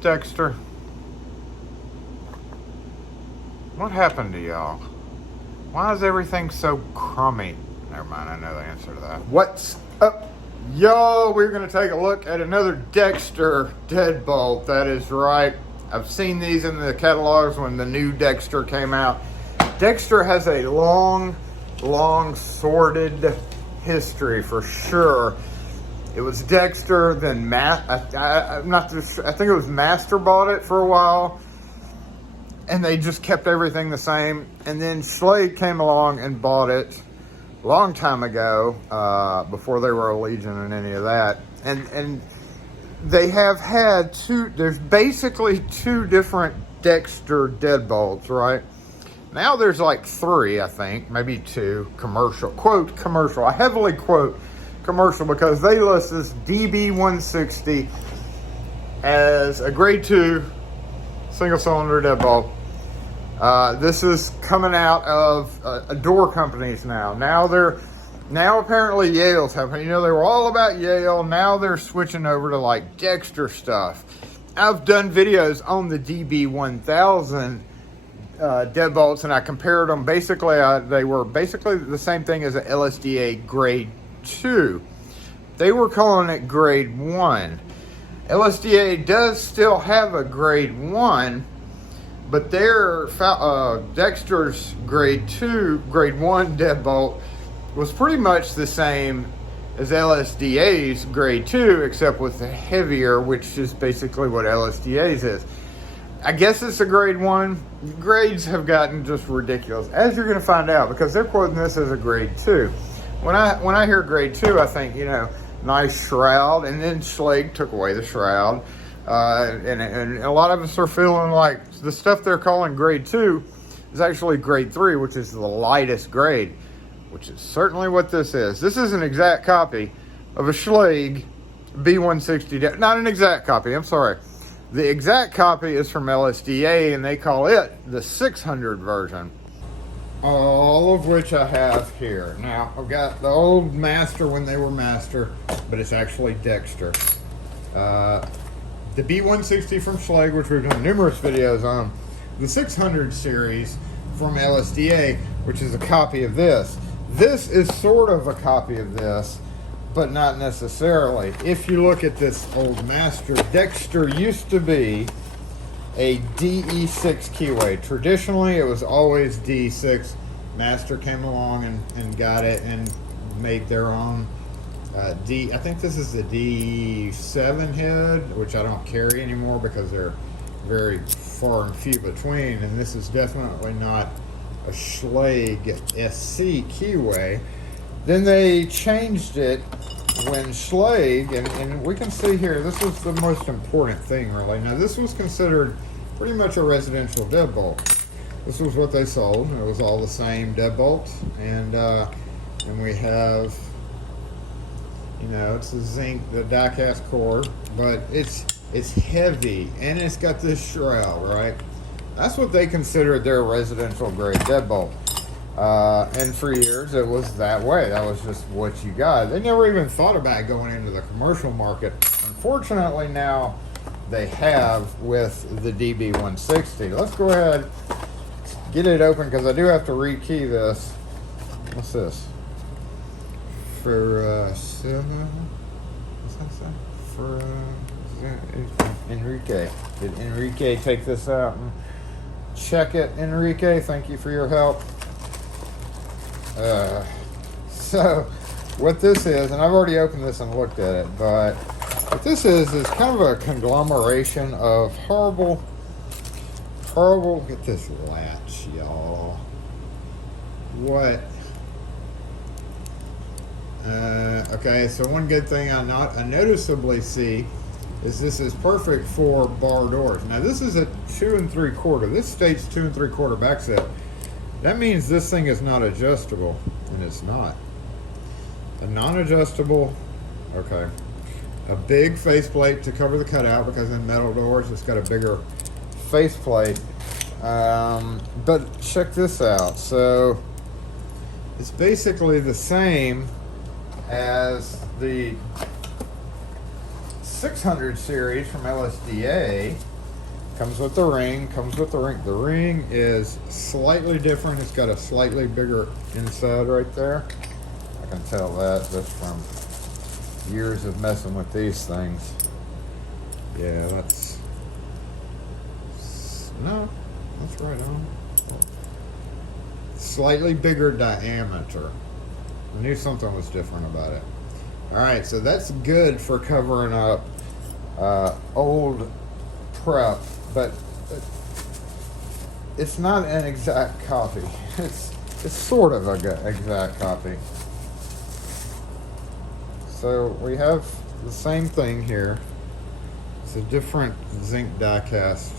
Dexter, what happened to y'all? Why is everything so crummy? Never mind, I know the answer to that. What's up, y'all? We're going to take a look at another Dexter Deadbolt. That is right. I've seen these in the catalogs when the new Dexter came out. Dexter has a long sordid history for sure. It was Dexter, then I'm not too sure. I think it was Master bought it for a while, and they just kept everything the same. And then Schlage came along and bought it a long time ago, before they were a Legion and any of that. And they have had there's basically two different Dexter Deadbolts, right? Now there's like three, I think, maybe two, commercial. Quote, commercial. I heavily quote commercial because they list this DB160 as a grade 2 single cylinder deadbolt. This is coming out of door companies now. Now apparently Yale's having, they were all about Yale. Now they're switching over to like Dexter stuff. I've done videos on the DB1000 deadbolts, and I compared them. Basically, they were basically the same thing as a LSDA grade 2. They were calling it grade 1. LSDA does still have a grade 1, but their Dexter's grade 1 deadbolt was pretty much the same as LSDA's grade 2, except with the heavier, which is basically what LSDA's is. I guess it's a grade 1. Grades have gotten just ridiculous, as you're going to find out, because they're quoting this as a grade 2. When I hear grade 2, I think, nice shroud, and then Schlage took away the shroud. And a lot of us are feeling like the stuff they're calling grade 2 is actually grade 3, which is the lightest grade, which is certainly what this is. This is an exact copy of a Schlage B160. Not an exact copy, I'm sorry. The exact copy is from LSDA, and they call it the 600 version. All of which I have here. Now, I've got the old Master when they were Master, but it's actually Dexter. The B160 from Schlage, which we've done numerous videos on. The 600 series from LSDA, which is a copy of this. This is sort of a copy of this, but not necessarily. If you look at this old Master, Dexter used to be a DE6 keyway. Traditionally, it was always DE6. Master came along and got it and made their own I think this is the D7 head, which I don't carry anymore because they're very far and few between, and this is definitely not a Schlage SC keyway. Then they changed it when Schlage, and we can see here, this was the most important thing really. Now this was considered pretty much a residential deadbolt. This was what they sold. It was all the same deadbolt, and we have, it's the zinc, the die-cast core, but it's heavy, and it's got this shroud, right? That's what they considered their residential grade deadbolt. And for years it was that way. That was just what you got. They never even thought about going into the commercial market. Unfortunately, now they have with the DB160. Let's go ahead, get it open, because I do have to rekey this. What's this? Enrique. Did Enrique take this out and check it? Enrique, thank you for your help. So what this is, and I've already opened this and looked at it, but what this is kind of a conglomeration of horrible, get this latch, y'all. What? Okay, so one good thing I noticeably see is this is perfect for bar doors. Now this is a 2 3/4. This states 2 3/4 back set. That means this thing is not adjustable, and it's not. A non-adjustable, okay. A big faceplate to cover the cutout, because in metal doors it's got a bigger faceplate. But check this out. So it's basically the same as the 600 series from LSDA. Comes with the ring, The ring is slightly different. It's got a slightly bigger inside right there. I can tell that just from years of messing with these things. Yeah, that's right on. Slightly bigger diameter. I knew something was different about it. Alright, so that's good for covering up old prep, but it's not an exact copy. It's sort of an exact copy. So we have the same thing here. It's a different zinc die-cast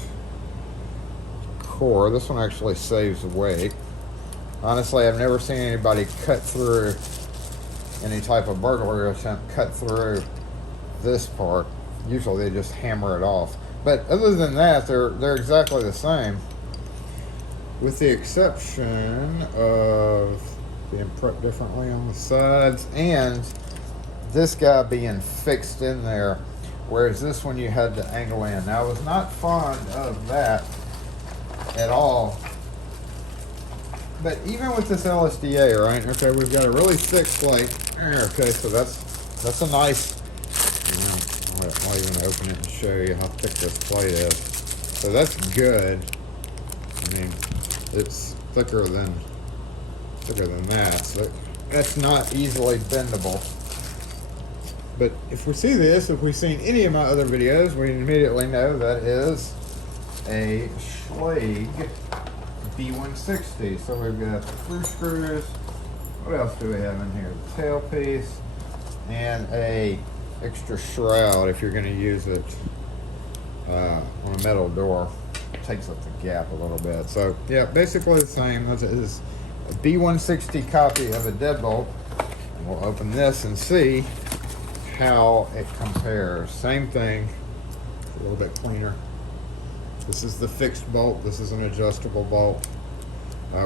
core. This one actually saves weight. Honestly, I've never seen anybody cut through any type of burglary attempt, cut through this part. Usually they just hammer it off. But other than that, they're exactly the same, with the exception of being prepped differently on the sides and this guy being fixed in there, whereas this one you had to angle in. Now, I was not fond of that at all. But even with this LSDA, right? Okay, we've got a really thick plate. Okay, so that's a nice. I'll even open it and show you how thick this plate is. So that's good. I mean, it's thicker than that. So that's not easily bendable. But if we see this, if we've seen any of my other videos, we immediately know that is a Schlage B160. So we've got the screw screws. What else do we have in here? The tailpiece and a extra shroud if you're going to use it on a metal door. It takes up the gap a little bit. So yeah, basically the same. This is a B160 copy of a Deadbolt. And we'll open this and see how it compares. Same thing, a little bit cleaner. This is the fixed bolt. This is an adjustable bolt,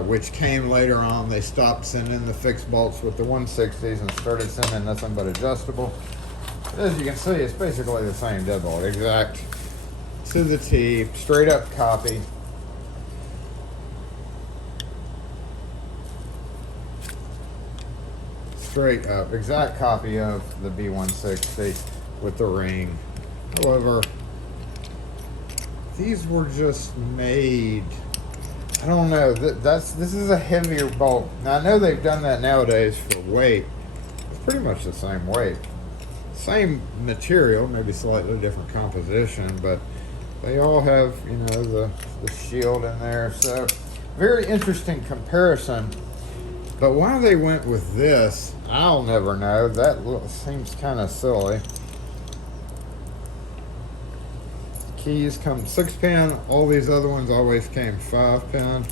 which came later on. They stopped sending the fixed bolts with the 160s and started sending nothing but adjustable. As you can see, it's basically the same deadbolt, exact to the T, straight up copy. Straight up, exact copy of the B160 with the ring. However, these were just made, I don't know, this is a heavier bolt. Now I know they've done that nowadays for weight. It's pretty much the same weight. Same material, maybe slightly different composition, but they all have, you know, the shield in there. So very interesting comparison. But why they went with this, I'll never know. That seems kind of silly. Keys come 6-pin. All these other ones always came 5-pin.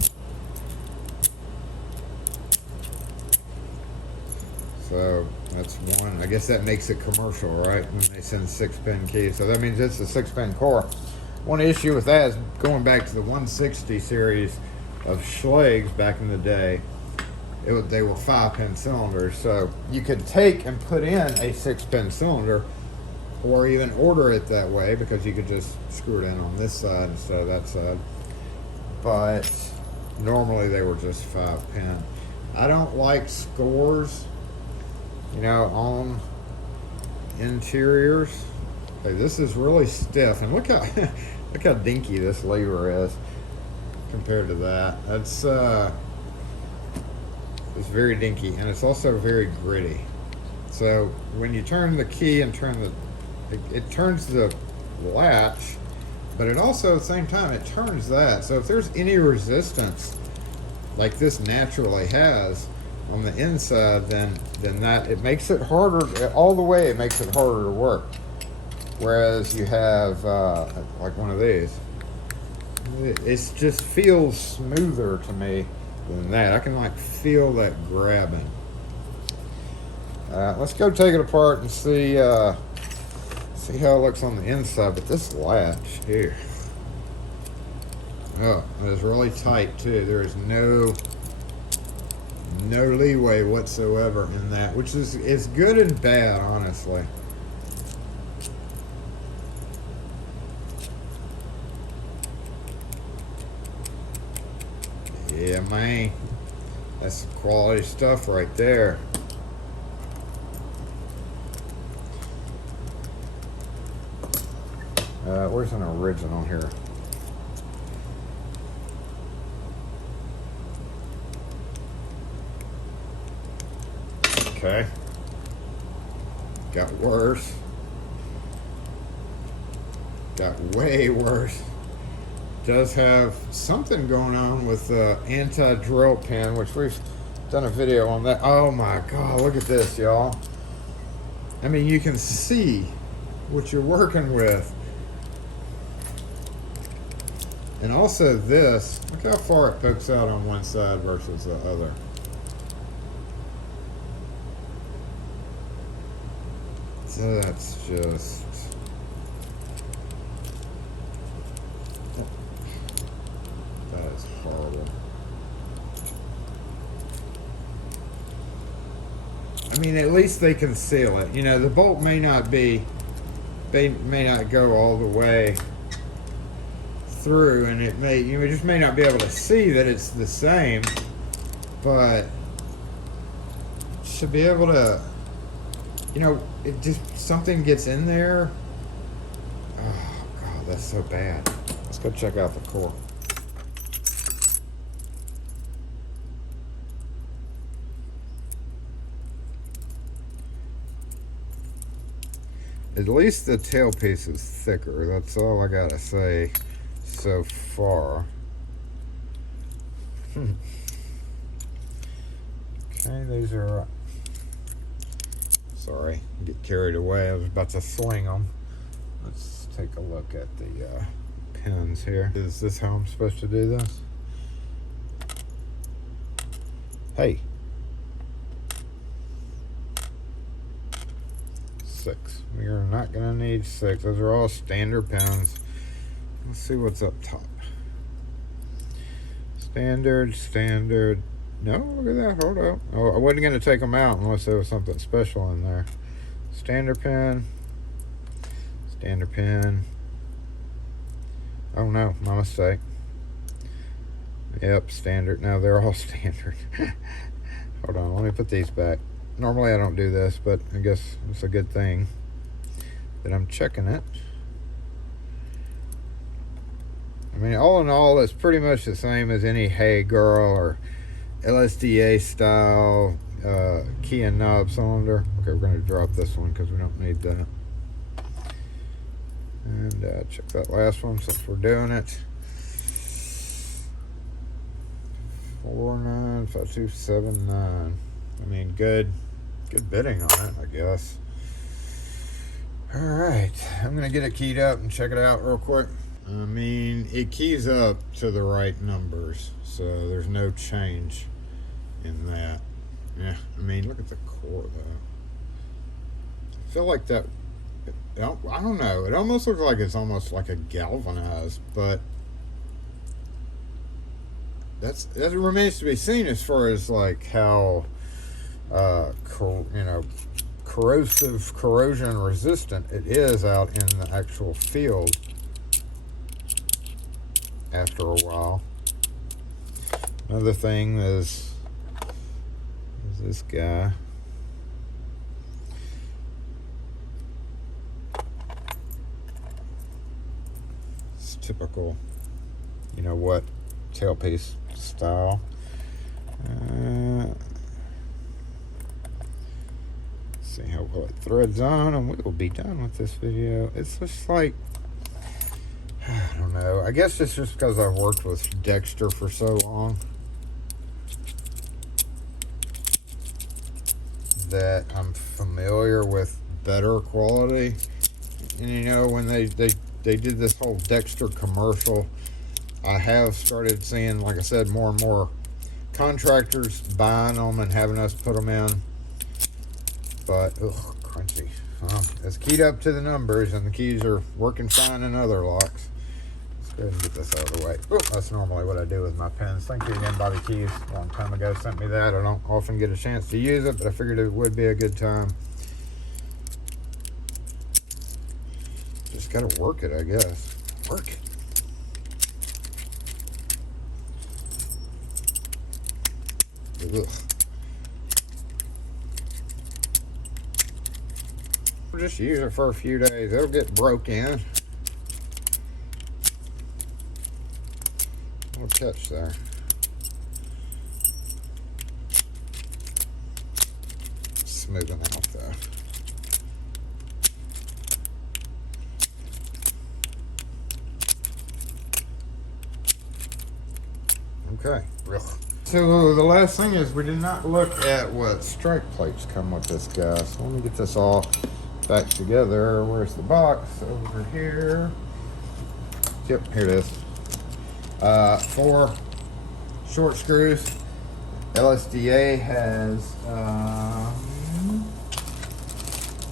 So that's one. I guess that makes it commercial, right? When they send 6-pin keys. So that means it's a 6-pin core. One issue with that is going back to the 160 series of Schlages back in the day. They were 5-pin cylinders. So you could take and put in a 6-pin cylinder, or even order it that way, because you could just screw it in on this side instead of that side. But normally they were just 5-pin. I don't like scores, you know, on interiors. Hey, this is really stiff, and look how look how dinky this lever is compared to that. That's it's very dinky, and it's also very gritty. So when you turn the key and it turns the latch, but it also at the same time it turns that. So if there's any resistance like this naturally has on the inside, then that it makes it harder all the way. It makes it harder to work. Whereas you have like one of these, it just feels smoother to me than that. I can like feel that grabbing. Let's go take it apart and see how it looks on the inside. But this latch here, oh, it's really tight too. There is no leeway whatsoever in that, which is good and bad, honestly. Yeah, man. That's some quality stuff right there. Where's an original here? Okay. Got worse. Got way worse. Does have something going on with the anti-drill pin, which we've done a video on that. Oh my God, look at this, y'all. I mean, you can see what you're working with. And also this, look how far it pokes out on one side versus the other. So that's just... that is horrible. I mean, at least they conceal it. You know, the bolt may not be, they may not go all the way through, and it may, you just may not be able to see that it's the same, but should be able to, you know, it just, something gets in there. Oh God, that's so bad. Let's go check out the core. At least the tailpiece is thicker. That's all I gotta say so far. Okay, these are... sorry, get carried away. I was about to sling them. Let's take a look at the pins here. Is this how I'm supposed to do this? Hey. 6. We are not going to need 6. Those are all standard pins. Let's see what's up top. Standard. No, look at that. Hold up. Oh, I wasn't going to take them out unless there was something special in there. Standard pin. Oh no, my mistake. Yep, standard. Now they're all standard. Hold on, let me put these back. Normally I don't do this, but I guess it's a good thing that I'm checking it. I mean, all in all, it's pretty much the same as any Hey Girl or LSDA style key and knob cylinder. Okay, we're going to drop this one because we don't need that. And check that last one since we're doing it. 495279. I mean, good bidding on it, I guess. All right, I'm gonna get it keyed up and check it out real quick. I mean, it keys up to the right numbers, so there's no change in that. Yeah, I mean, look at the core though. I feel like that, I don't know, it almost looks like it's almost like a galvanized, but that remains to be seen as far as like how corrosion resistant it is out in the actual field after a while. Another thing is this guy. It's typical, you know what, tailpiece style. See how well it threads on, and we will be done with this video. It's just like, I don't know, I guess it's just because I've worked with Dexter for so long that I'm familiar with better quality. And you know, when they did this whole Dexter commercial, I have started seeing, like I said, more and more contractors buying them and having us put them in. But, ugh, crunchy. Well, it's keyed up to the numbers, and the keys are working fine in other locks. Let's go ahead and get this out of the way. Oh, that's normally what I do with my pens. Thank you again, Bobby Keys. A long time ago sent me that. I don't often get a chance to use it, but I figured it would be a good time. Just gotta work it, I guess. Work it. Ugh. We'll just use it for a few days. It'll get broke in. No catch there. Smoothing out though. Okay. So the last thing is we did not look at what strike plates come with this guy. So let me get this all back together. Where's the box? Over here. Yep, here it is. 4 short screws. LSDA has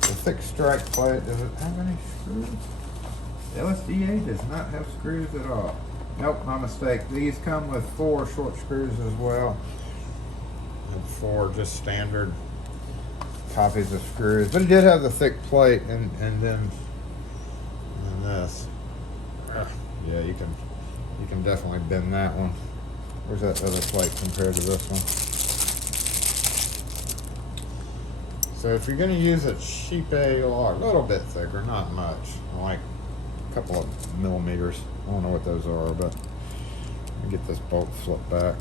the thick strike plate. Does it have any screws? LSDA does not have screws at all. Nope, my mistake. These come with 4 short screws as well. And 4 just standard copies of screws. But it did have the thick plate and then this. Yeah, you can definitely bend that one. Where's that other plate compared to this one? So if you're going to use a cheap A or a little bit thicker, not much, like a couple of millimeters. I don't know what those are, but let me get this bolt flipped back.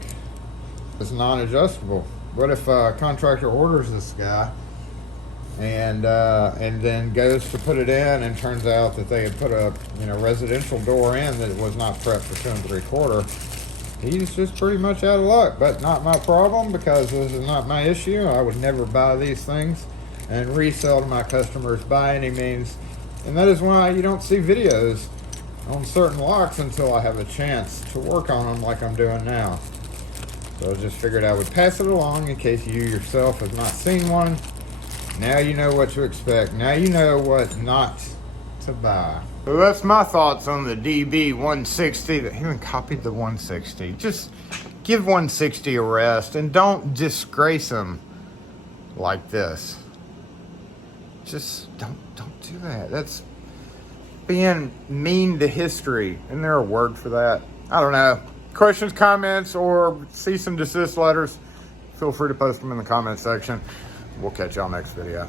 It's non-adjustable. What if a contractor orders this guy and then goes to put it in and turns out that they had put a residential door in that was not prepped for 2 3/4? He's just pretty much out of luck, but not my problem because this is not my issue. I would never buy these things and resell to my customers by any means. And that is why you don't see videos on certain locks until I have a chance to work on them like I'm doing now. So I just figured I would pass it along in case you yourself have not seen one. Now you know what to expect. Now you know what not to buy. So that's my thoughts on the DB160. They even copied the 160. Just give 160 a rest and don't disgrace them like this. Just don't do that. That's being mean to history. Isn't there a word for that? I don't know. Questions, comments, or cease and desist letters, feel free to post them in the comment section. We'll catch y'all next video.